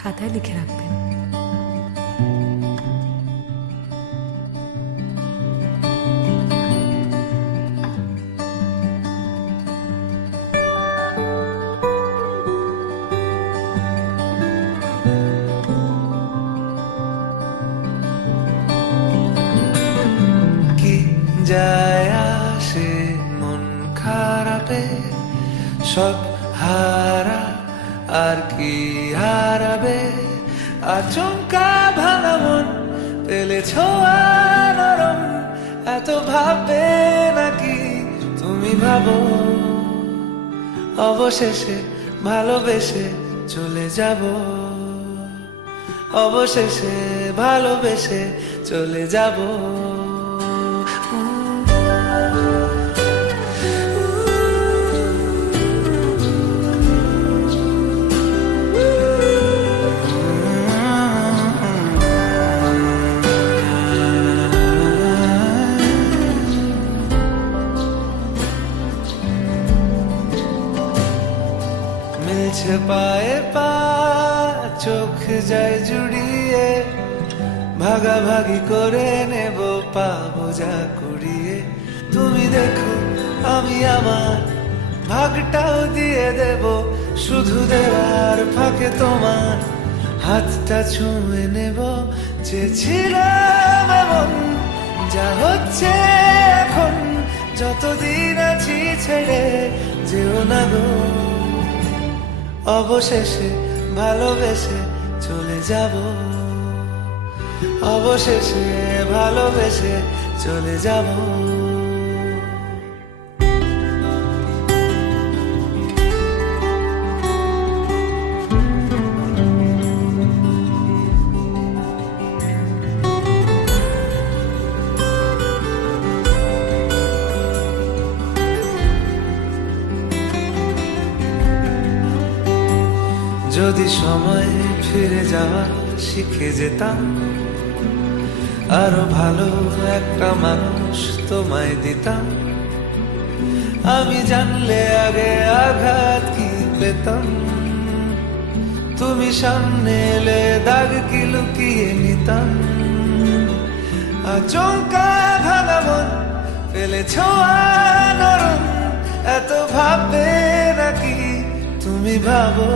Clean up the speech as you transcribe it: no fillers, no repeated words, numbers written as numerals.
খাতায় লিখে রাখবেন। কি যায় আসে মন খারাপে, সব হারা আর কি হারাবে, আচমকা ভাঙা মন পেলে ছোঁয়া নরম, এত ভাববে নাকি তুমি ভাবো, অবশেষে ভালোবেসে চলে যাব, অবশেষে ভালোবেসে চলে যাব। মিলছে পায়ে পা, চোখ যায় জুড়িয়ে, ভাগাভাগি করে নেব পাবো যা কুড়িয়ে। তুমি দেখো আমি আমার ভাগটাও দিয়ে দেব, শুধু দেওয়ার ফাঁকে তোমার হাতটা ছুঁয়ে নেব। চেয়েছিলাম এমন, যা হচ্ছে এখন, যতদিন আছি ছেড়ে যেও না গো, অবশেষে ভালোবেসে চলে যাব, অবশেষে ভালোবেসে চলে যাব। যদি সময় ফিরে যাওয়া শিখে যেতাম, আরো ভালো একটা মানুষ তোমায় দিতাম, আমি জানলে আগে আঘাত কি পেতাম, তুমি সামনে এলে দাগ কি লুকিয়ে নিতাম, আচমকা ভাঙা মন পেলে ছোঁয়া নরম, এত ভাববে নাকি তুমি ভাবো,